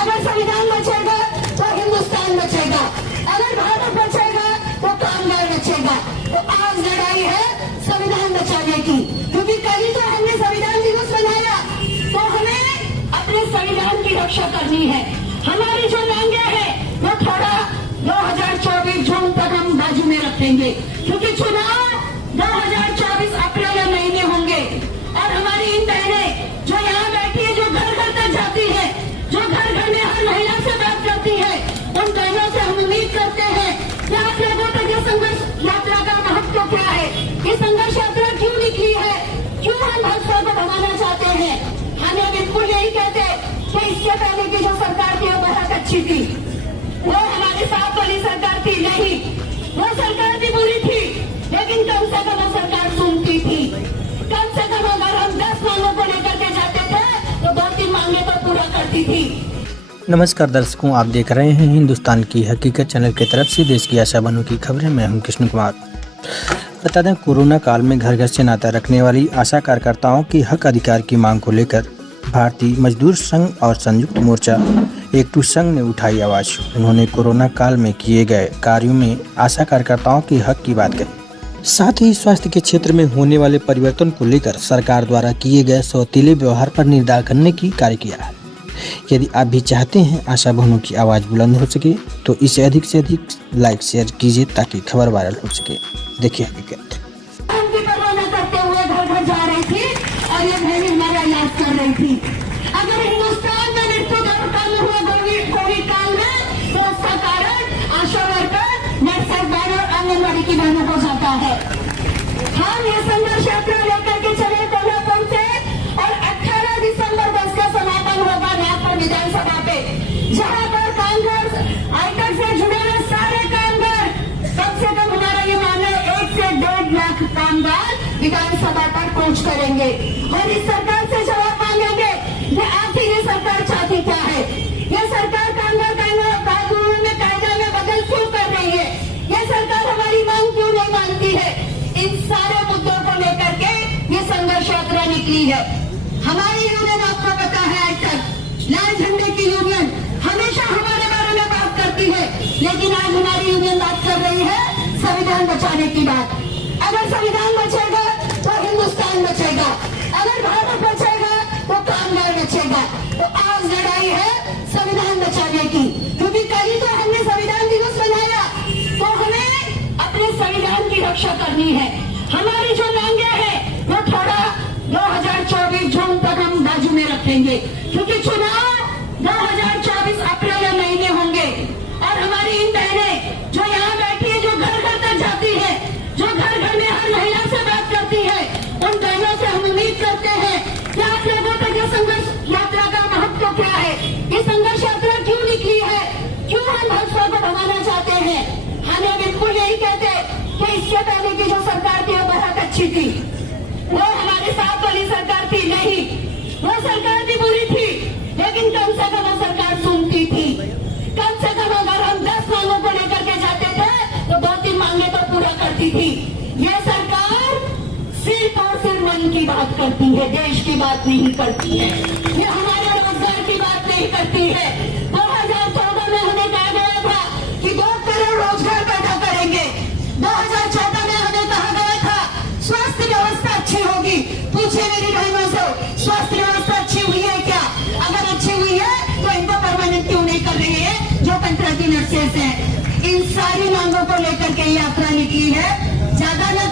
अगर संविधान बचेगा तो हिंदुस्तान बचेगा, अगर भारत बचेगा तो कामगार बचेगा। तो आज लड़ाई है संविधान बचाने की, क्योंकि कल ही तो हमने संविधान दिवस मनाया, तो हमें अपने संविधान की रक्षा करनी है। हमारी जो मांगे है वो थोड़ा 2024 जून तक हम बाजू में रखेंगे, क्योंकि चुनाव 2024 अप्रैल महीने होंगे और हमारी इन बहनें जो यहाँ बैठी है, जो घर घर तक जाती है, जो घर घर में हर महिला से बात करती है, उन बहनों से हम उम्मीद करते हैं कि आप लोगों तक ये संघर्ष यात्रा का महत्व क्या है, ये संघर्ष यात्रा क्यों निकली है, क्यों हम भाजपा को भगाना चाहते हैं। हमें बिल्कुल यही कहते कि इससे पहले की जो सरकार थी वो बहुत अच्छी थी, वो हमारे साथ वाली सरकार थी नहीं, वो सरकार भी बुरी थी, लेकिन कम से कम वो सरकार सुनती थी। कम से कम अगर हम 10 मांगों को लेकर के जाते थे तो 2-3 मांगे तो पूरा करती थी। नमस्कार दर्शकों, आप देख रहे हैं हिंदुस्तान की हकीकत चैनल की तरफ से देश की आशा बनों की खबरें। मैं हूं कृष्ण कुमार। बता दें, कोरोना काल में घर घर से नाता रखने वाली आशा कार्यकर्ताओं की हक अधिकार की मांग को लेकर भारतीय मजदूर संघ और संयुक्त मोर्चा एकटू संघ ने उठाई आवाज। उन्होंने कोरोना काल में किए गए कार्यों में आशा कार्यकर्ताओं के हक की बात कही, साथ ही स्वास्थ्य के क्षेत्र में होने वाले परिवर्तन को लेकर सरकार द्वारा किए गए सौतीले व्यवहार पर निंदा करने की कार्य किया है। यदि आप भी चाहते हैं आशा बहनों की आवाज़ बुलंद हो सके तो इसे अधिक से अधिक लाइक शेयर कीजिए ताकि खबर वायरल हो सके। देखिए हकीकत। उनकी परवाह न करते हुए घर घर जा रही थी और ये बहनें हमारा इलाज कर रही थी। अगर हिंदुस्तान में मृत्यु दर कम हुआ कोविड काल में तो उसका कारण आशा वर्कर, नर्सेज बहन और आंगनबाड़ी की बहनों को जाता है। हम ये संघर्ष यात्रा लेकर के चले कोल्हापुर से और 18 दिसंबर को इसका समापन होगा नागपुर विधानसभा पे, जहां पर कांग्रेस आईटेक से जुड़े हुए सारे कामगार, कम से कम हमारा ये मानना है 1 से 1.5 लाख कामगार विधानसभा तक पहुंच करेंगे और इस सरकार से जवाब मांगेंगे कि आखिर ये सरकार चाहती क्या है। ये सरकार कामगार कानून में कायदा में बदल क्यों कर रही है, ये सरकार हमारी मांग क्यों नहीं मानती है। इन सारे मुद्दों को लेकर के ये संघर्ष यात्रा निकली है। हमारी यूनियन, आपको पता है, आज तक लाल झंडे की यूनियन हमेशा हमारे बारे में बात करती है, लेकिन आज हमारी यूनियन बात कर रही है संविधान बचाने की बात। अगर संविधान बचेगा तो हिंदुस्तान बचेगा, अगर भारत बचेगा तो कामगार बचेगा। तो आज लड़ाई है संविधान बचाने की, क्योंकि कल ही तो हमने संविधान दिवस मनाया, तो हमें अपने संविधान की रक्षा करनी है। हमारी जो मांगे है वो थोड़ा 2024 जून तक हम बाजू में रखेंगे, क्योंकि चुनाव 2024 अप्रैल महीने होंगे और हमारी इन बहनें जो यहाँ बैठी है, जो घर घर तक जाती है, जो घर घर में हर महिला से बात करती है, उन बहनों से हम उम्मीद करते हैं कि आप लोगों तक ये संघर्ष यात्रा का महत्व क्या है, ये संघर्ष यात्रा क्यों निकली है, क्यों हम भाजपा को भगाना चाहते हैं। हमें बिल्कुल यही कहते कि इससे पहले की जो सरकार थी वो बहुत अच्छी थी, वो हमारे साथ वाली सरकार थी नहीं, वो सरकार भी बुरी थी, लेकिन कम से कम वो सरकार सुनती थी। कम से कम अगर हम 10 मांगों को लेकर के जाते थे तो 2-3 मांगे तो पूरा करती थी। ये सरकार सिर्फ और सिर्फ मन की बात करती है, देश की बात नहीं करती है, ये हमारे रोजगार की बात नहीं करती है। 2014 में हमें कहा गया था कि 2 करोड़ रोजगार पैदा करेंगे। 2014 में हमें कहा गया था स्वास्थ्य व्यवस्था अच्छी होगी। पूछे मेरी बहनों से, स्वास्थ्य व्यवस्था अच्छी हुई है क्या? अगर अच्छी हुई है तो इनको परमानेंट क्यों नहीं कर रही है जो कंट्राक्टी नर्सेज हैं। इन सारी मांगों को लेकर के यात्रा निकली है। ज्यादा न